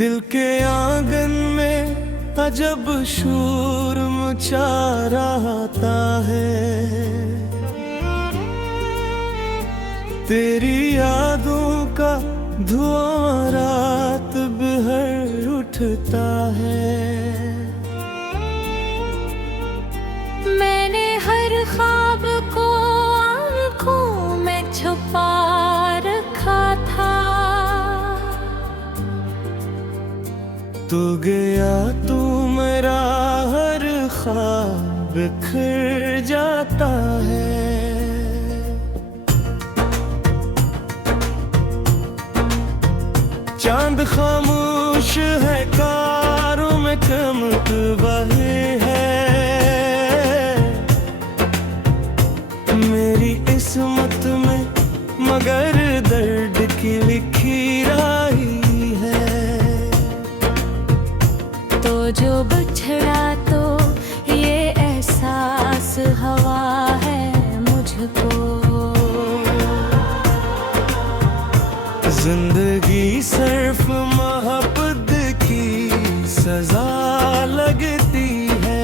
दिल के आंगन में अजब शोर मचा रहता है। तेरी यादों का धुआं रात बिहर उठता है। मैंने हर ख्वाब को आँखों में छुपा रखा था। तू गया तू मेरा हर ख्वाब बिखर जाता है। चांद खामोश है, कारों में चमक बहे है। मेरी किस्मत में मगर दर्द की लिखी राही है। तो जो बिछड़ा तो ये एहसास हवा है मुझको। जिंदगी सिर्फ मोहब्बत की सजा लगती है।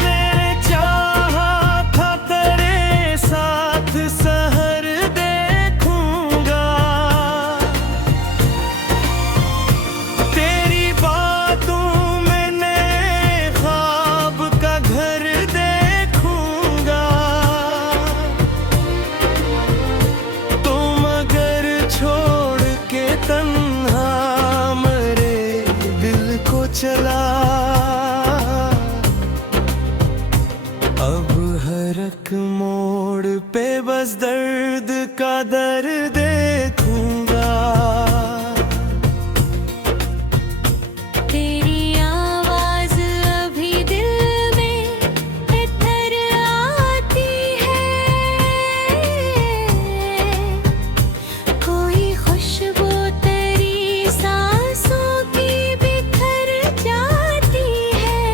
मैंने चाहा था तेरे साथ सहर देखूंगा। तेरी बातों में नए ख्वाब का घर देखूंगा। तुम अगर छोड़ के तन्हा मेरे दिल को चला, अब हर एक मोड़ पे बस दर्द का दर देखूंगा। तेरी आवाज अभी दिल में इधर आती है। कोई खुशबू तेरी सांसों की बिखर जाती है।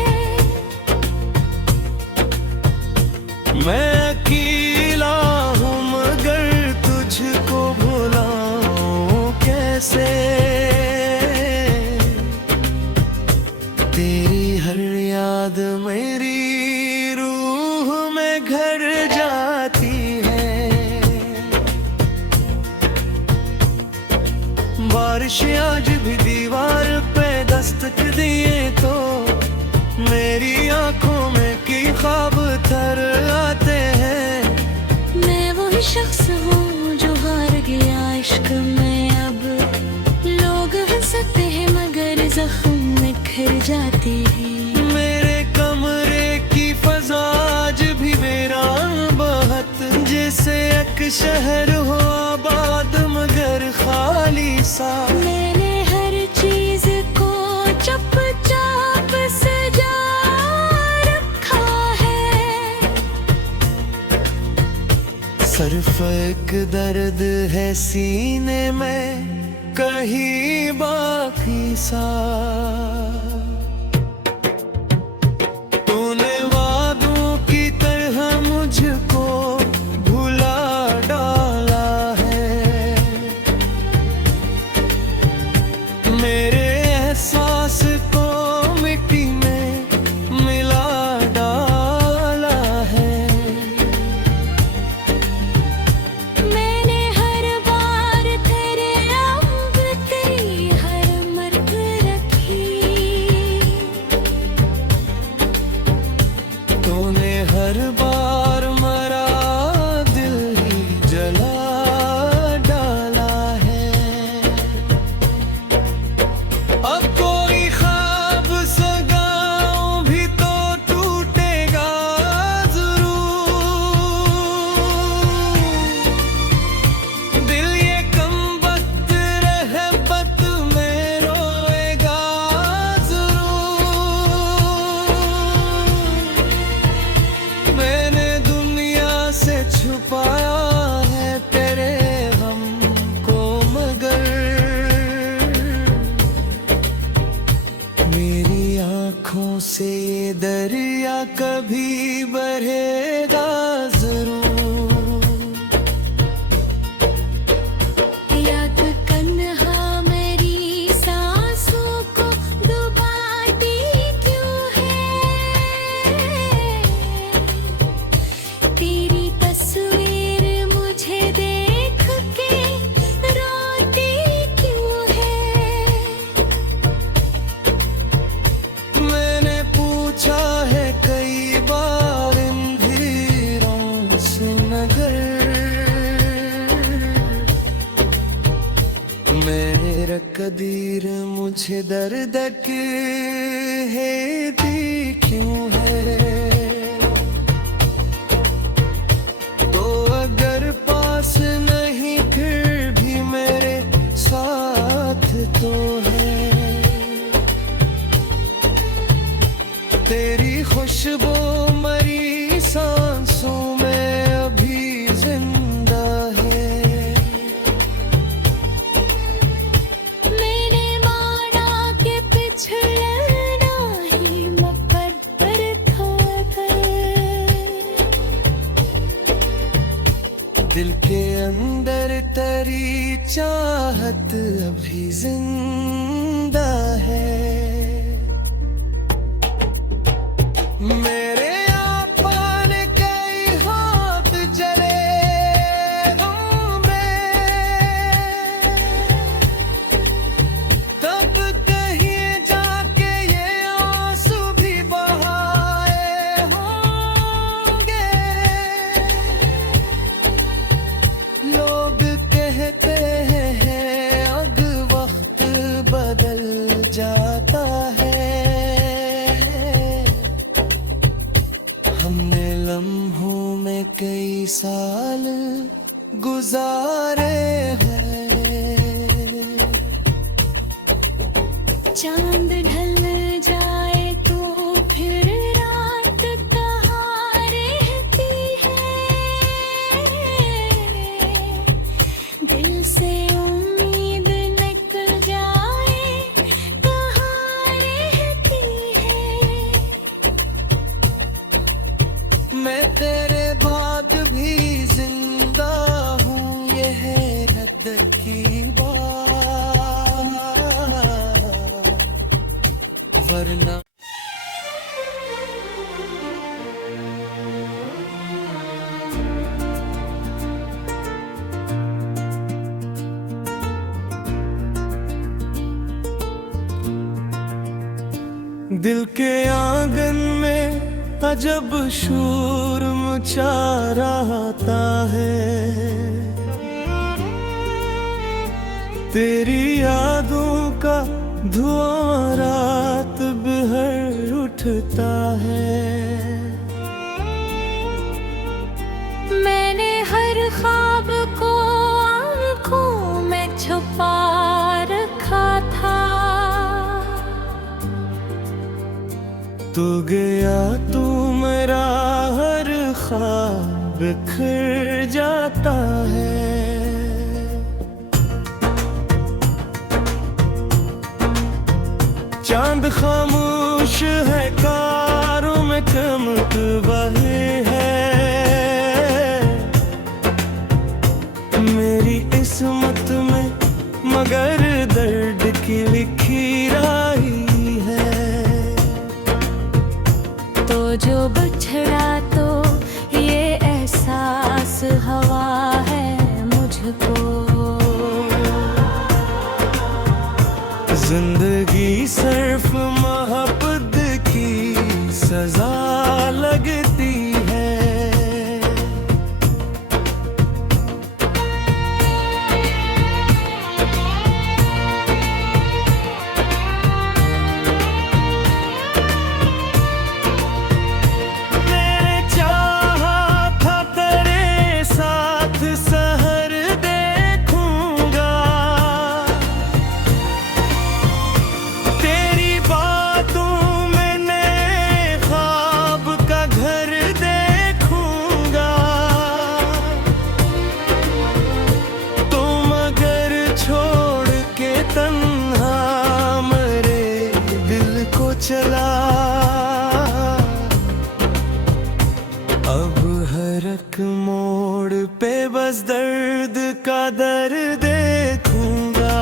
मैं अकेला हूँ मगर तुझको भुलाऊं कैसे। तेरी हर याद मेरी रूह में घर जाती है। बारिश आज भी दीवार पे दस्तक दिए तो मेरी आंखों में की ख्वाब थर आते हैं। मैं वही शख्स हूँ जो हार गया इश्क में। अब लोग हंसते हैं मगर जख्म निखर जाती है। मेरे कमरे की फजा आज भी वीरान बहुत, जैसे एक शहर हो आबाद मगर खाली सा। मैंने हर चीज को चुपचाप सजा रखा है। सिर्फ एक दर्द है सीने में कहीं बाकी सा। तूने वादों की तरह मुझको भुला डाला है। मेरे एहसास को मिट्टी में मिला डाला है। मैंने हर बार तेरे अंग तेरी हर मर्ग रखी। आंखों से ये दरिया कभी बहेगा जरूर। याद तन्हा मेरी सांसों को डुबाती क्यों है, तेरी तस्वीर मुझे देख के रोती क्यों है। मैंने पूछा है कई बार इन धीरों से नगर, मेरा कदीर मुझे दर्द के हेती क्यों है। तो अगर पास नहीं फिर भी मेरे साथ तो है, तेरी खुशबू मरी सांसों में अभी जिंदा है। मैंने माना कि पिछड़ना ही मुकद्दर था दिल के अंदर तेरी चाहत अभी जिंदा है। मेरे आपन कई हाथ जले गम में, तब कहीं जाके ये आंसू भी बहाए होंगे। लोग कहते हैं अब वक्त बदल जाता है, हमने लम्हों में कई साल गुजारे हैं। चांद ढल जाए तो फिर रात कहाँ रहती है, दिल से उम्मीद निकल जाए कहाँ रहती है। मैं तेरे बाद भी जिंदा हूँ, ये है हद की बात, वरना दिल के आंगन में अजब शोर मचा रहता है। तेरी यादों का धुआं रात बिहर उठता है। मैंने हर ख्वाब को आंखों में छुपा रखा था, तू गया तू मेरा हर ख्वाब बिखर जाता है। चांद खामोश है, कारों में चमक बहे है, मेरी किस्मत में मगर दर्द की लिखी है। तो जो बिछड़ा तो ये एहसास हवा है मुझको, जिंदगी सिर्फ मोहब्बत की सजा लगती है। मैंने चाहा था तेरे साथ सहर देखूंगा, तेरी बातों में नए ख्वाब का घर देखूंगा। तुम अगर छोड़ के तन्हा मेरे दिल को चला एक मोड़ पे बस दर्द का दर देखूंगा।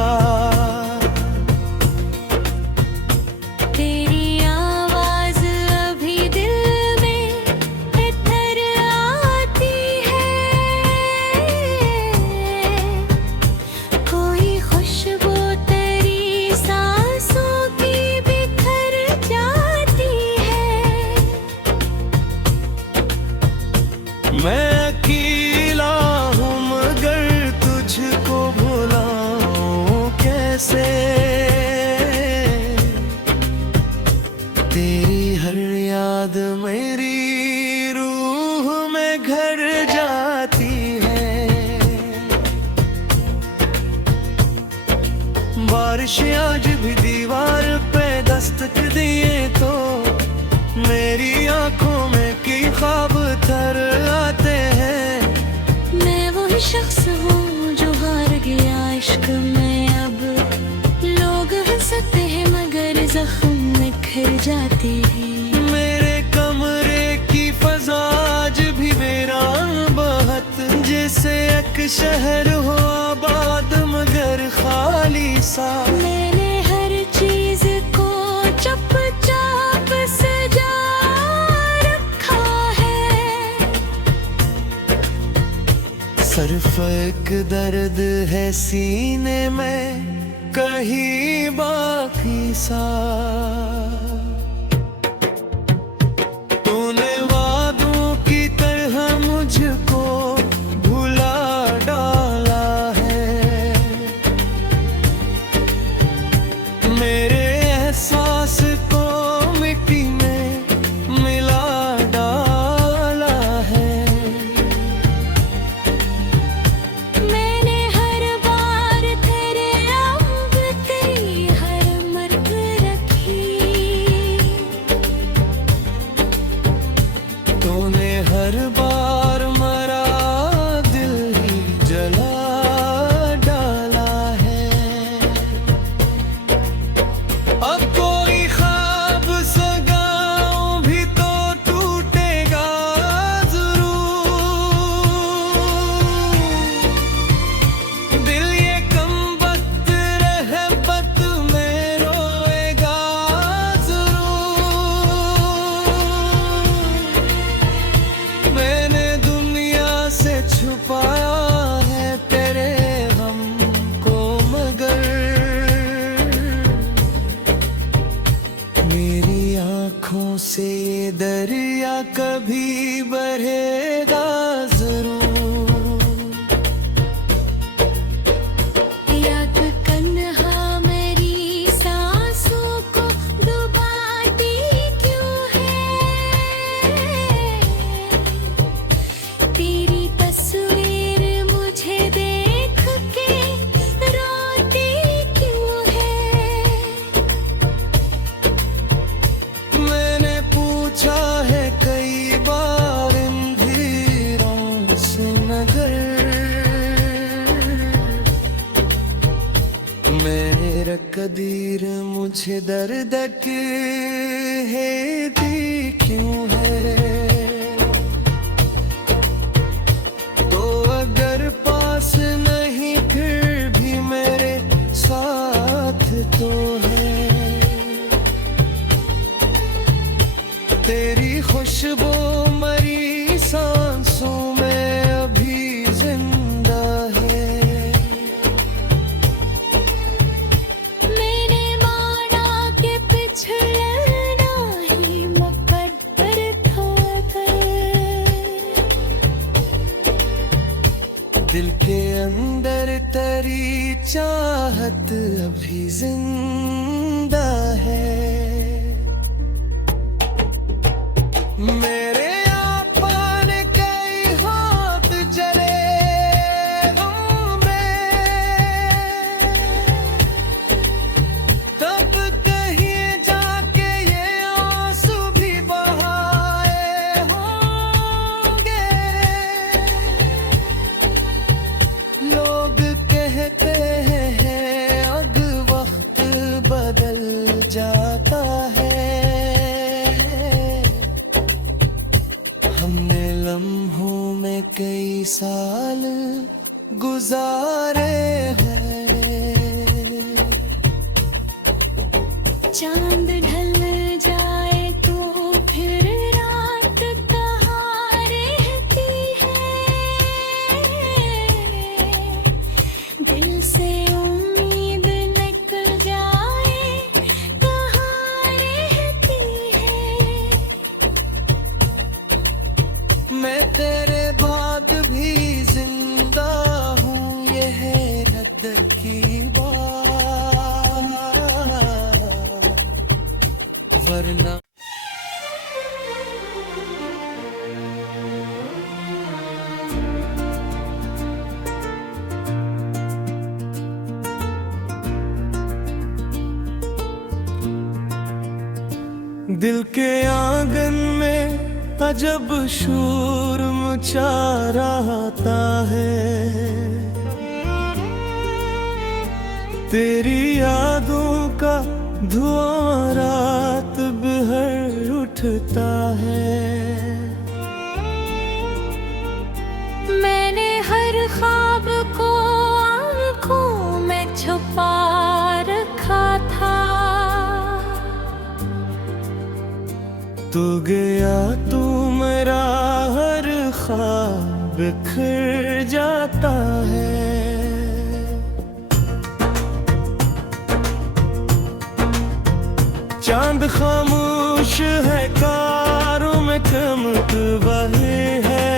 तेरी आवाज अभी दिल में इधर आती है, कोई खुशबू तेरी सांसों की बिखर जाती है। मैं अकेला हूँ मगर तुझको भुलाऊं कैसे। तेरी हर याद मेरी रूह में घर जाती है। बारिश आज भी दीवार पे दस्तक दिए तो मेरी आंखों में की ख्वाब थर आते हैं। मैं वही शख्स हूँ जो हार गया इश्क में, अब लोग हंसते हैं मगर जख्म निखर जाती है। मेरे कमरे की फजा आज भी वीरान बहुत, जैसे एक शहर हो आबाद मगर खाली सा। मैंने हर चीज को चुपचाप सजा रखा है, सिर्फ एक दर्द है सीने में कहीं बाकी सा। तूने वादों की तरह मुझको भुला डाला है। मेरे एहसास को मिट्टी में मिला डाला है। मैंने हर बार तेरे अंग तेरी हर मर्ग रखी। तूने हर बार मरा दिल ही जला डाला है। अब कोई ख्वाब सगाओं भी तो टूटेगा जरूर। दिल ये कमबख्त रहबत में रोएगा जरूर। मैंने दुनिया से छुपाया है तेरे गम को मगर मेरी आंखों से ये दरिया कभी बहेगा जरूर। याद तन्हा मेरी सांसों को डुबाती क्यों है। तेरी तस्वीर मुझे देख के रोती क्यों है। मैंने पूछा है कई बार इन धीरों से मगर मेरे कदीर मुझे दर्द है दी क्यों है। तो अगर पास नहीं फिर भी मेरे साथ तो है। तेरी खुशबू मरी सांसों में अभी जिंदा है। मैंने माना कि पिछड़ना ही मुकद्दर था दिल के अंदर तेरी चाहत अभी जिंदा है। मेरे आपन कई हाथ जले गम में, तब कहीं जाके ये आंसू भी बहाए होंगे। लोग कहते हैं अब वक्त साल गुजारे हैं। चांद ढल जाए तो फिर रात कहाँ रहती है, दिल से उम्मीद निकल जाए कहाँ रहती है। मैं तेरे बाद भी जिंदा हूँ, ये है कदर की बात, वरना दिल के आंगन में अजब शोर मचा रहता है, तेरी यादों का धुआं रात बिहर उठता है। मैंने हर ख्वाब को आंखों में छुपा रखा था, तू गया तू मेरा हर ख्वाब बिखर जाता है। चांद खामोश है, कारों में चमक बहे है,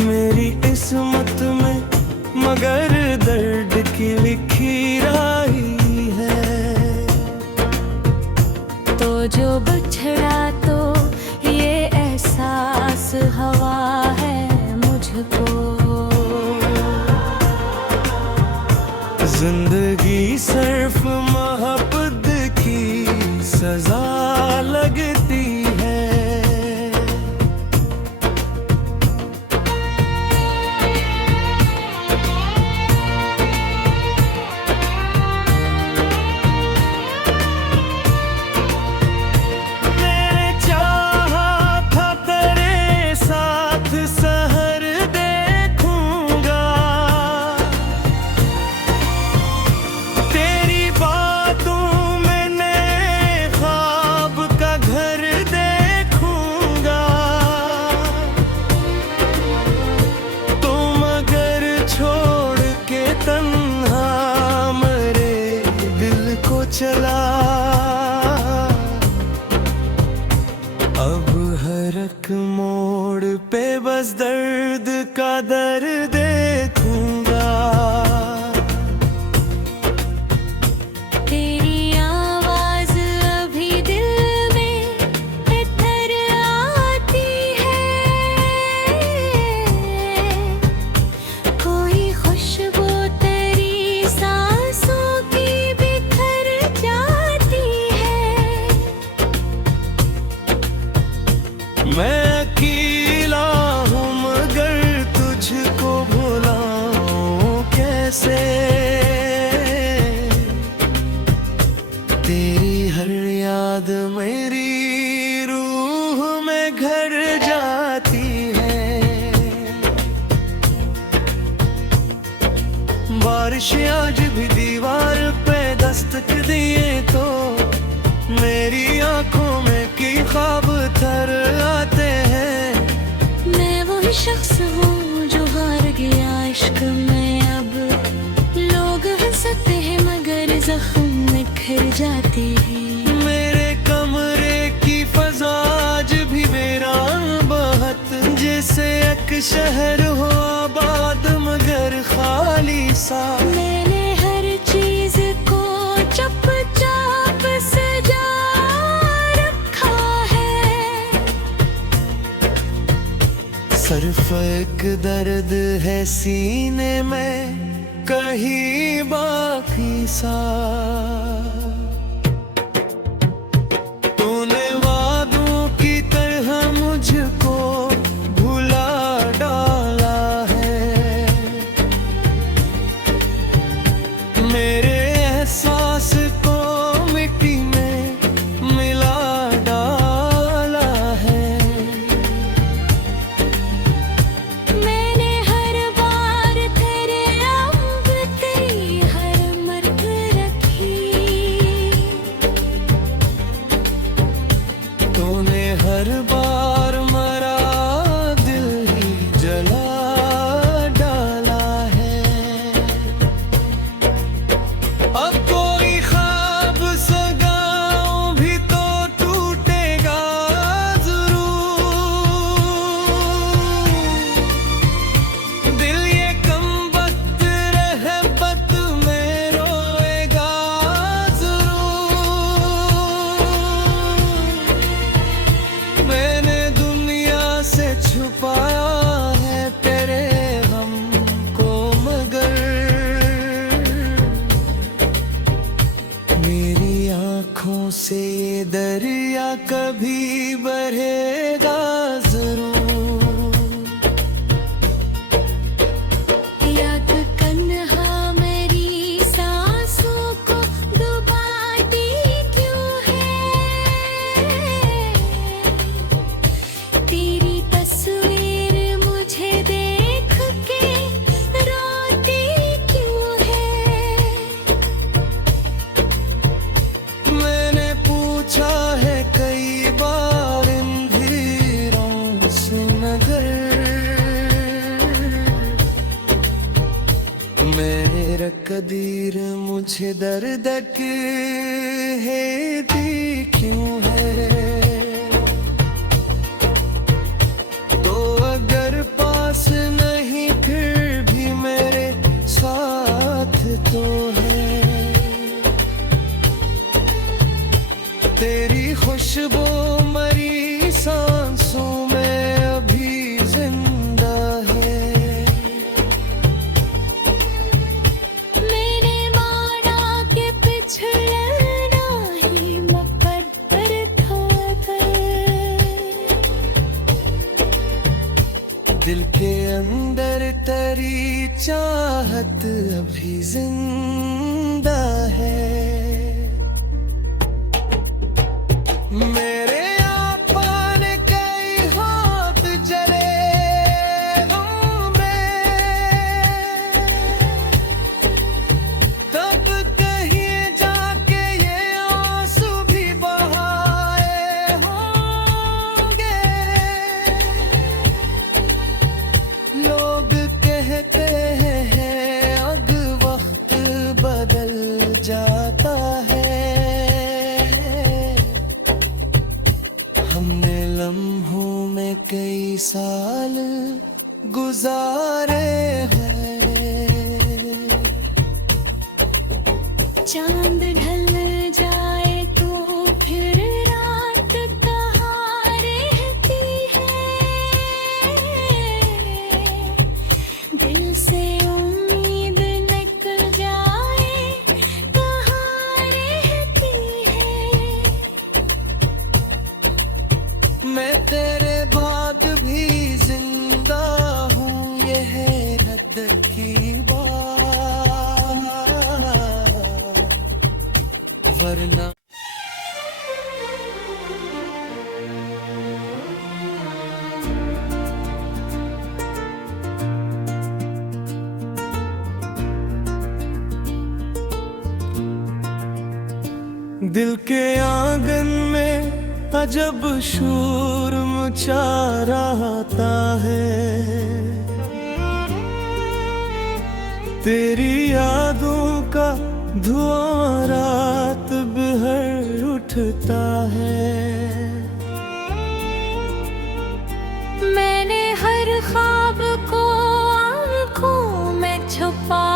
मेरी किस्मत में मगर दर्द की लिखी राही है। तो जो बिछड़ा तो ये एहसास हवा है मुझको, जिंदगी सिर्फ मोहब्बत की सजा लगती है। मैंने चाहा था तेरे साथ सहर देखूंगा, तेरी बातों में नए ख्वाब का घर देखूंगा, तो मगर छोड़ के तन्हा मेरे दिल को चला। अब हर एक मोड़ पे बस दर्द का दर देखूंगा। तेरी आवाज अभी दिल में इधर आती है, कोई खुशबू तेरी सांसों की बिखर जाती है। मैं अकेला हूँ मगर तुझको भुलाऊं कैसे, तेरी हर याद मेरी रूह में घर जाती है। बारिश आज भी दीवार पे दस्तक दिए तो मेरी आंखों में की ख्वाब थर आते हैं। मैं वही शख्स हूँ जो हार गया इश्क में, अब लोग हंसते हैं मगर जख्म निखर जाती है। मेरे कमरे की फजा आज भी वीरान बहुत, जैसे एक शहर हो आबाद मगर खाली सा। मैंने हर चीज को चुपचाप सजा रखा है, सिर्फ एक दर्द है सीने में कहीं बाकी सा। तूने वादों की तरह मुझको भुला डाला है, मेरे एहसास को मिट्टी में मिला डाला है। आंखों से ये दरिया कभी बहेगा जरूर। याद कन्हा मेरी सांसों को डुबाती क्यों है, तेरी तस्वीर मुझे देख के रोती क्यों है। मैंने पूछा है कई बार इन धीरों से नगर, मेरा कदीर मुझे दर्द है दी क्यों है। तो अगर पास नहीं फिर भी मेरे साथ तो है, तेरी खुशबू मरी सांसों में अभी जिंदा है। मैंने माना कि पिछड़ना ही मुकद्दर था दिल के अंदर तेरी चाहत अभी जिंदा है। मेरे आपन कई हाथ जले गम में, तब कहीं जाके ये आंसू भी बहाए होंगे। लोग कहते हैं अब वक्त बदल जाता है, हमने लम्हों में कई साल गुजारे हैं। चांद ढल जाए तो फिर रात कहाँ रहती है, दिल से उम्मीद निकल जाए कहाँ रहती है। मैं तेरे बाद भी जिंदा हूँ, ये है रद्द की बात, वरना दिल के आंगन में अजब शोर मचा रहता है। तेरी यादों का धुआं रात बिहर उठता है। मैंने हर ख्वाब को आंखों में छुपा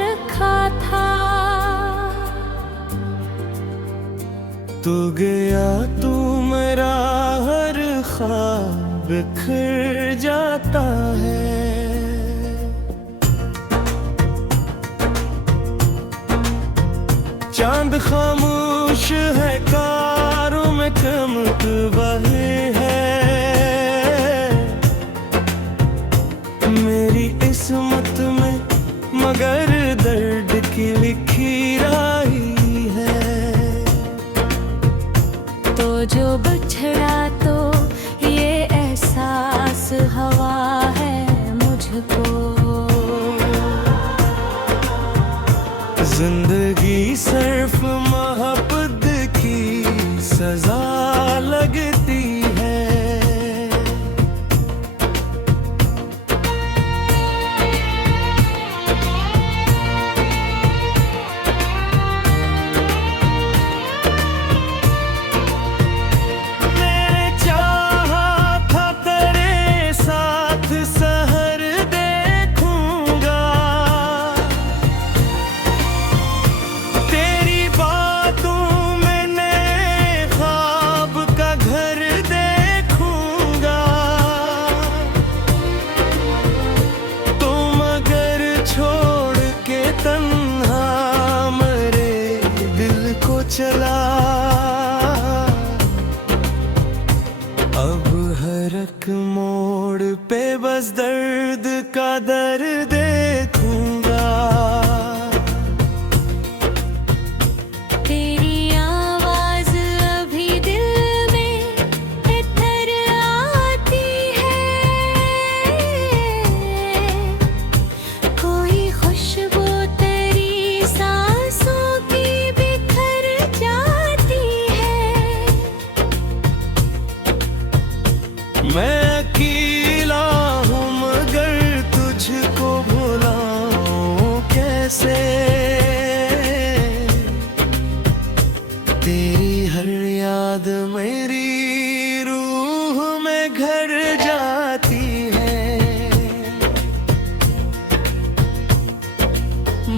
रखा था, तू गया तू मेरा हर ख्वाब बिखर जाता है। चांद खामोश है, कारों में चमक बहे है, मेरी किस्मत में मगर दर्द की लिखी है। तो जो बिछड़ा तो ये एहसास हवा है मुझको, जिंदगी सिर्फ मोहब्बत की सजा लगती है। मैंने चाहा था तेरे साथ सहर देखूंगा, तेरी बातों में नए ख्वाब का घर देखूंगा। तुम अगर छोड़ के तन्हा मेरे दिल को चला एक मोड़ पे बस दर्द का दर देखूंगा, तेरी आवाज अभी दिल में इधर आती है, कोई खुशबू तेरी सांसों की बिखर जाती है। मैं अकेला हूँ मगर तुझको भुलाऊं कैसे, तेरी हर याद मेरी रूह में घर जाती है।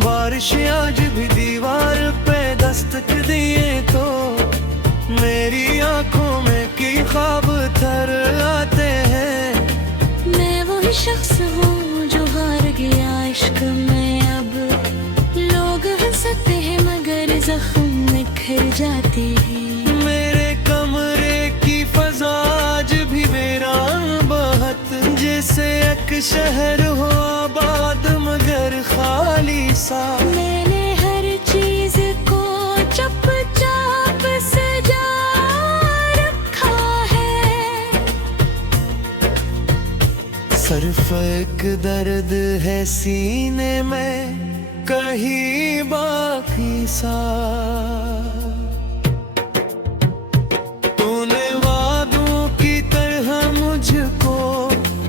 बारिश आज भी दीवार पे दस्तक दिए तो मेरी आंखों में की ख्वाब थर आते हैं। मैं वही शख्स हूँ जो हार गया इश्क में, अब लोग हंसते हैं मगर जख्म निखर जाती है। मेरे कमरे की फजा आज भी वीरान बहुत, जैसे एक शहर हो आबाद मगर खाली सा। मैंने हर चीज को चुपचाप सजा रखा है, सिर्फ एक दर्द है सीने में कहीं बाकी सा। तूने वादों की तरह मुझको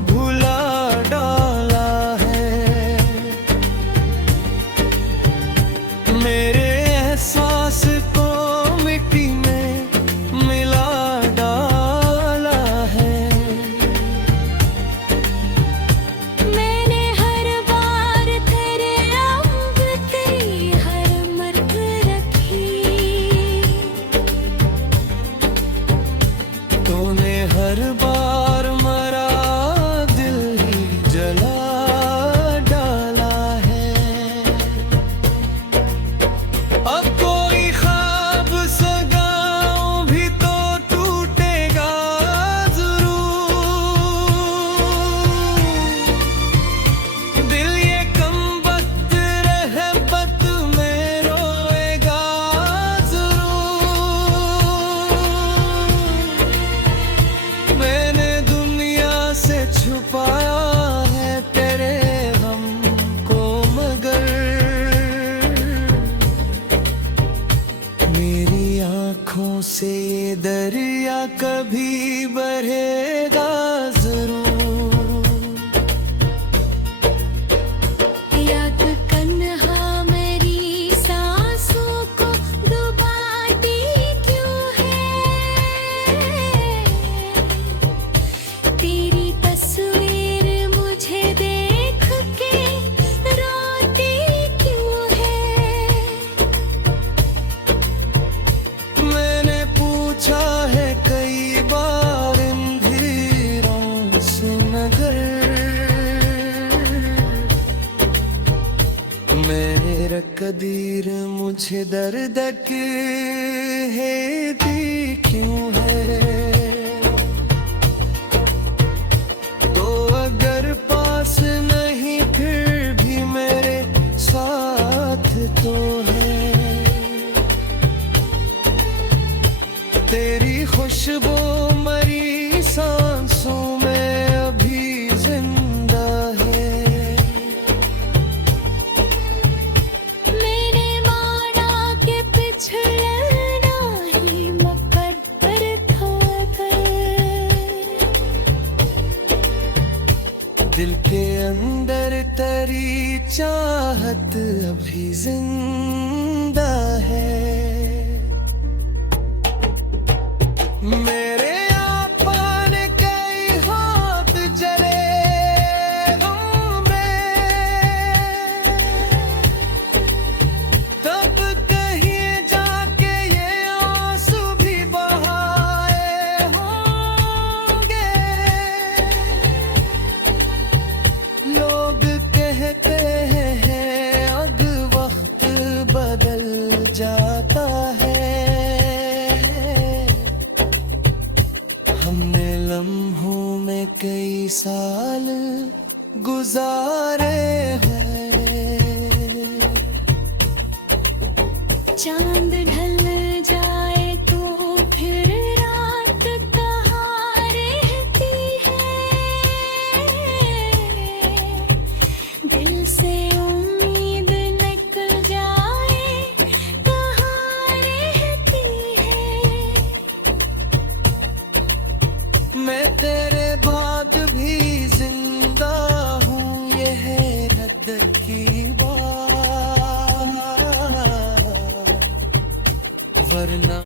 भुला डाला है, मेरे एहसास को मिट्टी में मिला डाला है। मैंने हर बार तेरे अंग तेरी हर मर्द रखी, तूने हर बार मरा दिल ही जला डाला है। अब कोई ख्वाब सगाओं भी तो टूटेगा जरूर, दिल ये कमबख्त रहबत में रोएगा जरूर। मैंने दुनिया से छुपाया है तेरे गम को मगर मेरी आंखों से ये दरिया कभी बहेगा जरूर। याद तन्हा मेरी सांसों को डुबाती क्यों है, तेरी तस्वीर मुझे देख के रोती क्यों है। मैंने पूछा है कई बार इन धीरों से मगर मेरे कदीर मुझे दर्द है दी क्यों है। तो अगर पास नहीं फिर भी मेरे साथ तो है, तेरी खुशबू मरी सांसों में अभी जिंदा है। मैंने माना कि पिछड़ना ही मुकद्दर था दिल के अंदर तेरी चाहत अभी जिंदा है। मेरे आपन कई हाथ जले गम में, तब कहीं जाके ये आंसू भी बहाए होंगे। लोग कहते हैं अब वक्त साल गुजारे हैं। चांद ढल जाए तो फिर रात कहाँ रहती है, दिल से उम्मीद निकल जाए कहाँ रहती है। मैं तेरे बाद भी जिंदा हूँ, ये है रद्द की बात, वरना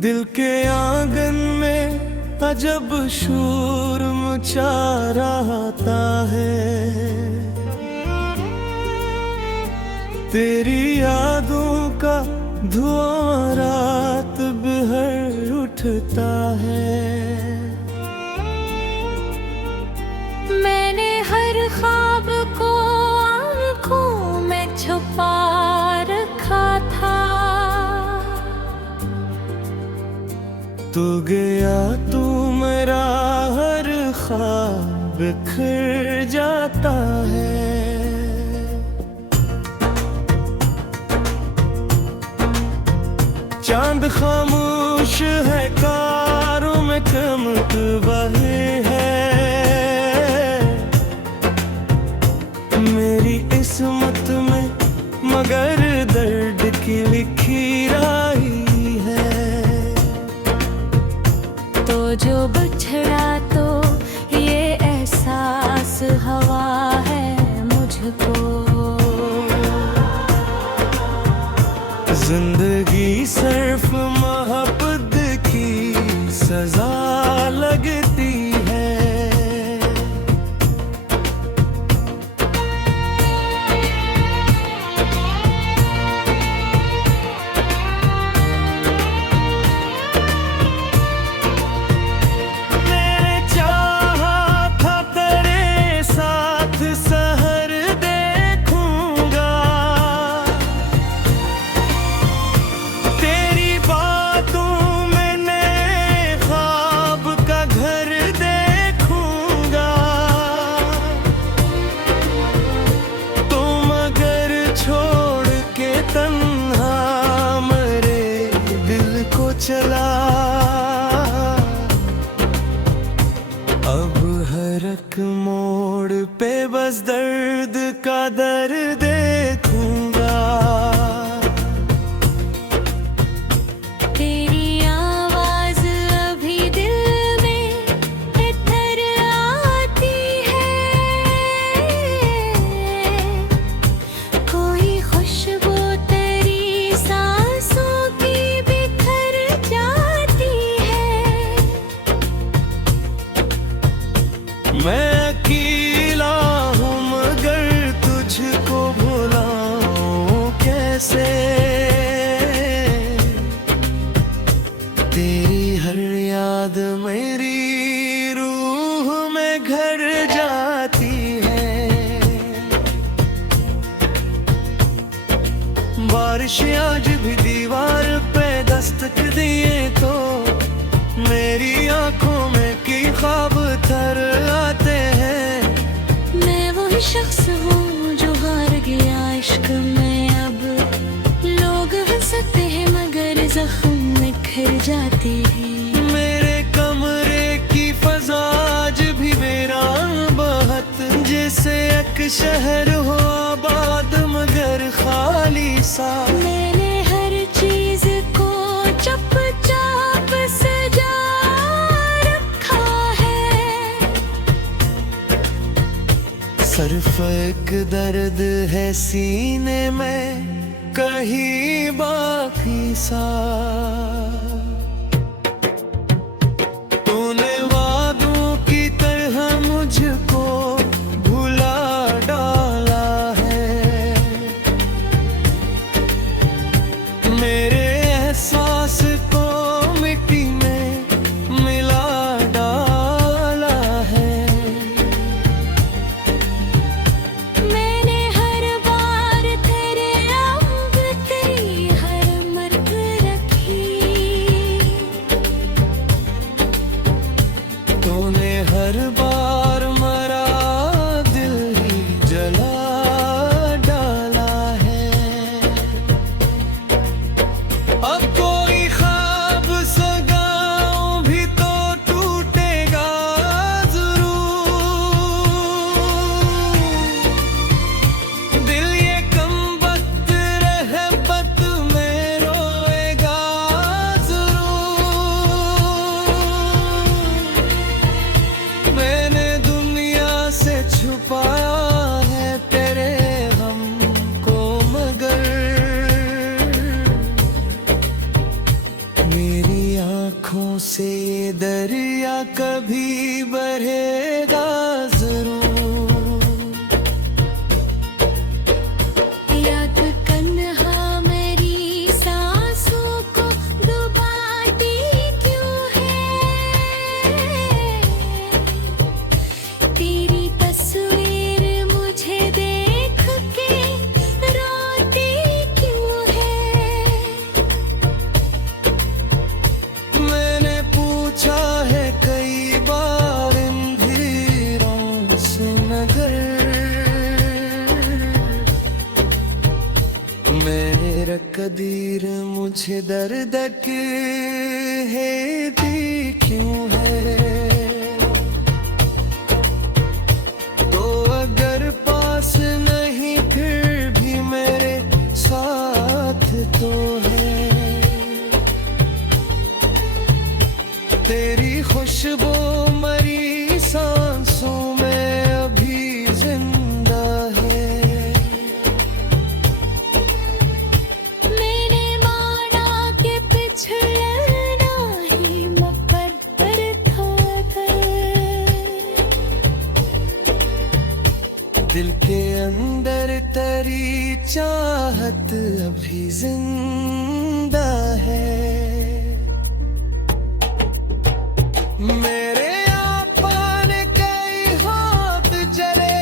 दिल के आंगन में अजब शोर मचा रहता है, तेरी यादों का धुआं रात बिहर उठता है। मैंने हर ख्वाब को आंखों में छुपा रखा था, तू गया तू मेरा हर ख्वाब बिखर जाता है। चांद खामोश है, कारों में चमक बहे है, मेरी किस्मत में मगर दर्द की लिखी है। तो जो बिछड़ा तो ये एहसास हवा है मुझको, जिंदगी सिर्फ मोहब्बत की सजा लगती है। मैंने चाहा था तेरे साथ सहर देखूंगा, तेरी बातों में नए ख्वाब का घर देखूंगा, तुम अगर छोड़ के तन्हा मेरे दिल को चला, अब हर एक मोड़ पे बस दर्द का दर देखूंगा। तेरी आवाज अभी दिल में इधर आती है, कोई खुशबू तेरी सांसों की बिखर जाती है। मैं अकेला हूँ मगर तुझको भुलाऊं कैसे, तेरी हर याद मेरी रूह में घर जाती है। बारिश आज भी दीवार पे दस्तक दिए तो मेरी आंखों में की ख्वाब थर आते हैं। मैं वही शख्स हूँ जो हार गया इश्क में, अब लोग हंसते हैं मगर जख्म निखर जाती है। मेरे कमरे की फजा आज भी वीरान बहुत, जैसे एक शहर हो आबाद मगर खाली सा। मैंने हर चीज को चुपचाप सजा रखा है, सिर्फ एक दर्द है सीने में कहीं बाकी सा। तूने वादों की तरह मुझको भुला डाला है, मेरे एहसास को मिट्टी में मिला डाला है। आंखों से ये दरिया कभी बहेगा जरूर। याद तन्हा मेरी सांसों को डुबाती क्यों है, तेरी तस्वीर मुझे देख के रोती क्यों है। मैंने पूछा है कई बार इन धीरों से नगर, मेरा कदीर मुझे दर्द के है दी क्यों है। तो अगर पास नहीं फिर भी मेरे साथ तो है, तेरी खुशबू मरी सांसों में अभी जिंदा है। मैंने माना कि पिछड़ना ही मुकद्दर था दिल के अंदर तेरी चाहत अभी जिंदा है। मेरे आपन कई हाथ जले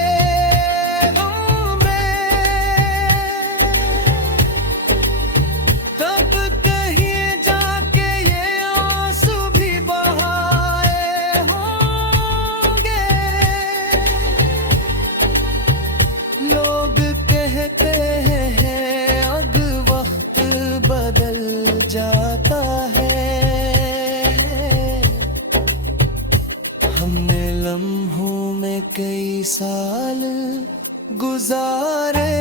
तब कहीं जाके ये आंसू भी बहाए होंगे। लोग कहते हैं अब वक्त बदल जाता है, हमने लम्हों में कई साल गुजारे